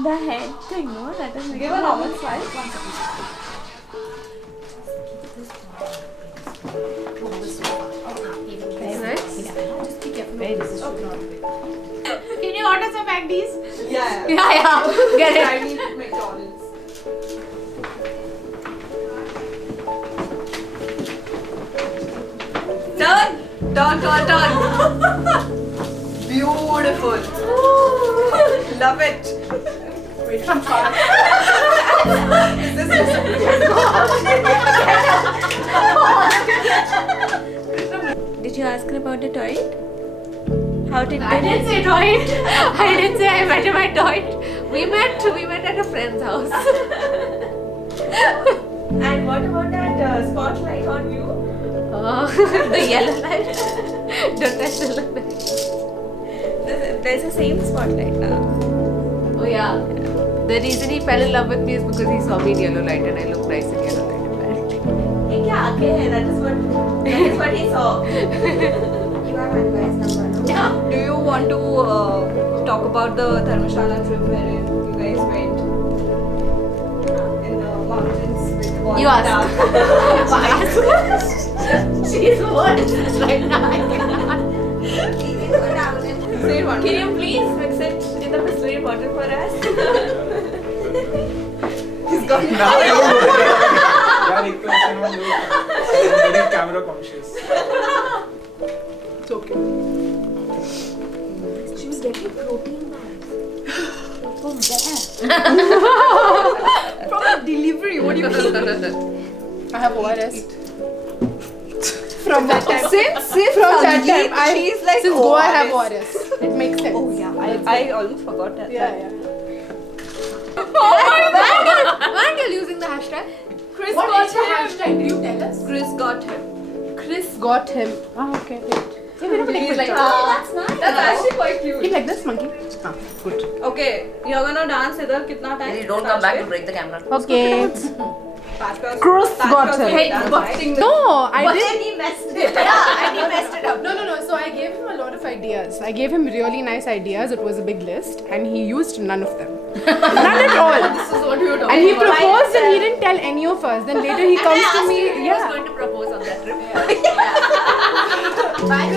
The head thing, no? That is Give a normal smile. Very nice. Just be careful. Very nice. Can you order some Magdi's? Yeah. Yeah. Get it. I need McDonald's. Turn. Beautiful. Love it. Wait, I'm trying. Is this Did you ask her about the toilet? How did I didn't say toilet. I didn't say I met him at toilet. We met at a friend's house. And what about that spotlight on you? The yellow light. Don't touch the yellow light. There's the same spotlight now. Oh yeah. The reason he fell in love with me is because he saw me in yellow light and I look nice in yellow light apparently. Ye kya aankhein hai? That is what he saw. You have Anvai's number now. Do you want to talk about the Dharmshala trip wherein you guys went in the mountains with one You ask. She's what right now. I cannot. Say one. Can you please mix it in the Bisleri bottle for us? He's got यार एक तो ऐसे ना लोग very camera conscious. It's okay. She was getting protein bars. From where? From a delivery. What do you mean? I have ORS. From that time. Since From that Sangeet, time, she's like since Goa I have ORS. ORS. It makes sense. Oh yeah, I almost forgot that. Yeah. Vandal using the hashtag. Chris What got is the him. hashtag? Did you tell us? Chris got him. Chris got him. Ah, okay. Wait. Yeah, we're He's like, That's nice. that's actually quite cute. Keep like this, monkey. Ah, good. Okay, you're gonna dance idhar kitna time? Don't come back to break the camera. Okay. Chris got him. No, I But didn't. then he messed it up. Yeah, and he messed it up. No. So I gave him a lot of ideas. I gave him really nice ideas. It was a big list, and he used none of them. None at all. This is what we were talking And he about. proposed, and he didn't tell any of us. Then later he comes to me. He was Yeah. going to propose on that trip.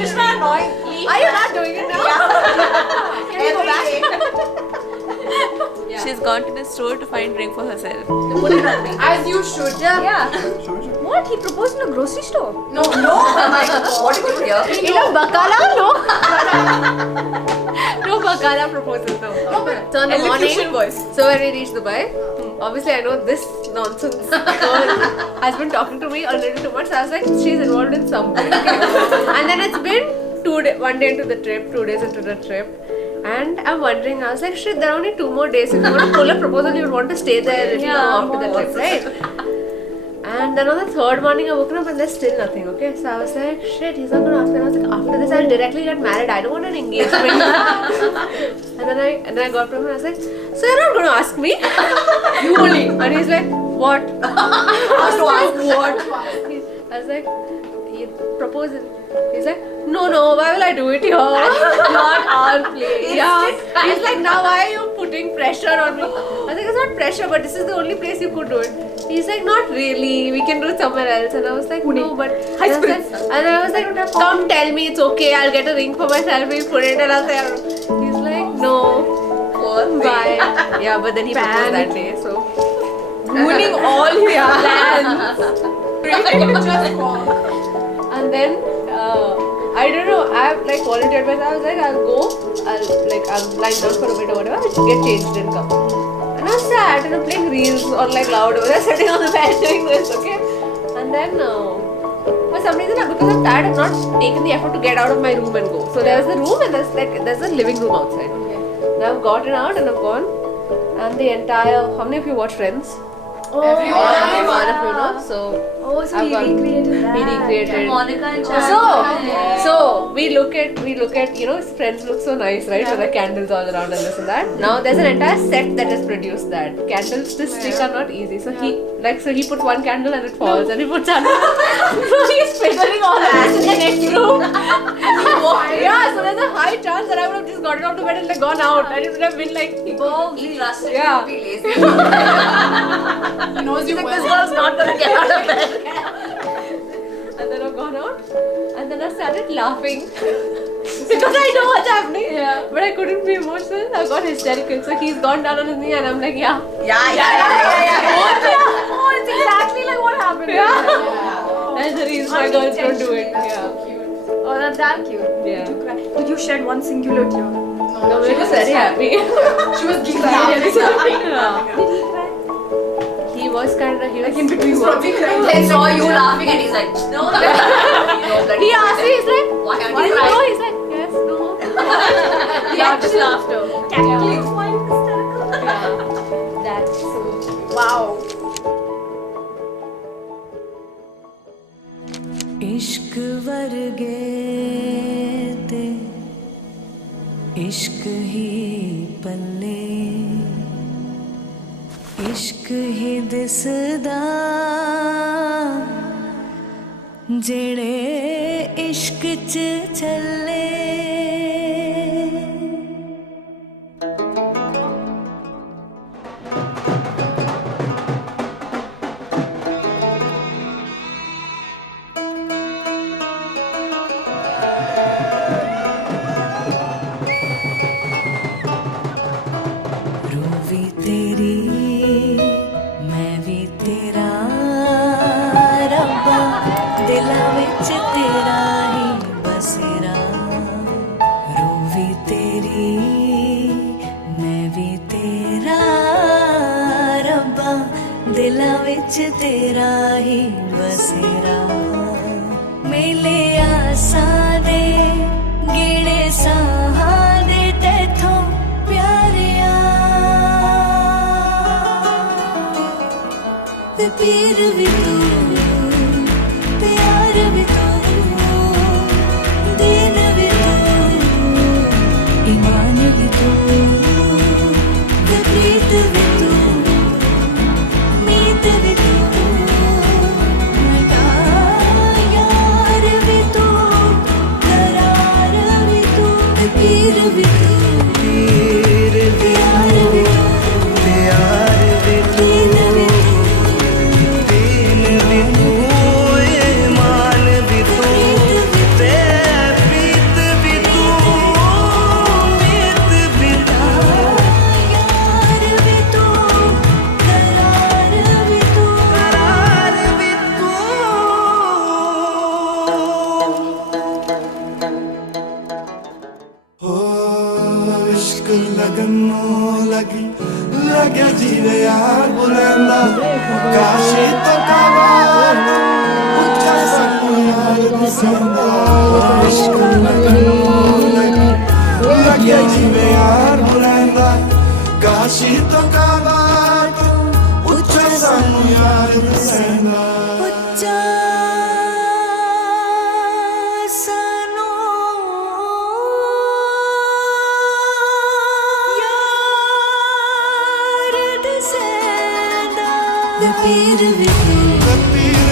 Krishna, annoying. Please. Are you not doing it now? She's gone to the store to find drink for herself. As you should. Yeah. What? He proposed in a grocery store? No. What did you hear? In a Bakala? No. No Bakala proposal, no. So in the morning, so when we reached Dubai, obviously I know this nonsense girl has been talking to me a little too much. So I was like, she's involved in something. And then it's been 1 day into the trip, 2 days into the trip. And I'm wondering, I was like, shit, there are only 2 more days. If you want to pull a proposal, you would want to stay there after the trip, right? And then on the 3rd morning, I woke up and there's still nothing, okay? So I was like, shit, he's not going to ask me. And I was like, after this, I'll directly get married. I don't want an engagement. and then I got to him and I was like, so you're not going to ask me? You only. And he's like, what? I was like, what? I was like, he proposed it. He's like, no, why will I do it here? Not our place. Yeah. He's like, now why are you putting pressure on me? I was like, it's not pressure, but this is the only place you could do it. He's like, not really. We can do it somewhere else. And I was like, no, but. And I was like, come tell me it's okay. I'll get a ring for myself. We put it. And I'll say, he's like, no. Bye. Yeah, but then he proposed that day. So. Ruining all his plans. And then I don't know. I've like volunteered myself. I was like, I'll go. I'm lying down for a bit or whatever. I'll get changed and come. And I was sad and I'm playing reels or like loud over there, sitting on the bed doing this. Okay. And then for some reason, because I'm tired, I've not taken the effort to get out of my room and go. So there's the room and there's a living room outside. Now I've gotten out and I've gone. And the entire. How many of you watch Friends? Everyone of you know. So. So he recreated that. He recreated. Monica and Chandler. So we look at his friends look so nice, right? With the candles all around and this and that. Now there's an entire set that has produced that. Candles to stick are not easy. So he Like, so he puts one candle and it falls, and he puts another. So he's figuring all that in the next room. Yeah, so there's a high chance that I would have just gotten out of bed and like gone out, and it would have been like, He trusted Yeah. you to be lazy. He knows you This well. girl's not gonna get out of bed. and then I've gone out, and then I started laughing. Because I know what's happening, but I couldn't be emotional. I got hysterical. So he's gone down on his knee, and I'm like, yeah. Yeah. Oh, it's exactly like what happened. Yeah. That's the reason my girls don't do it. Yeah. Oh, that's that cute. Yeah. Did you shed one singular tear? No, she was very happy. She was giggling. Yeah. He was kind of. He was in between. He saw you laughing and he's like, no. No, bloody He asked me, he's like, why aren't why you no? crying? He's like, yes, no. Yeah, just laughter. Yeah. That's so. Wow. इश्क वर्गे ते इश्क ही पल्ले इश्क ही दिसदा जेड़े इश्क च चले Ruby तेरी मैं भी तेरा रब्बा दिला विच तेरा ही बसेरा रूवी तेरी मैं भी तेरा रब्बा दिला विच तेरा ही बसेरा मेले आसा दे गिणे साहा दे तेथों प्यारिया ते पीर भी तू प्यार भी तू दीन भी तू ईमान भी तू ते प्रीत भी तू मीत भी तू मेरा यार भी तू करार भी तू ते पीर भी तू प्यार भी तू दीन भी यार भी तू करार भी तू हो इश्क लगन लगी लगे जीवे यार बुलंदा काशी तो कावार ऊंचा सन यार दिसंदा इश्क लगन लगी लगे जीवे यार बुलंदा काशी तो कावार ऊंचा सन यार दिसंदा ਉੱਚਾ ਸਾਨੂੰ ਯਾਰ ਦਿਸਦਾ ਤੇ ਪੀਰ ਵੀ ਤੂੰ पीर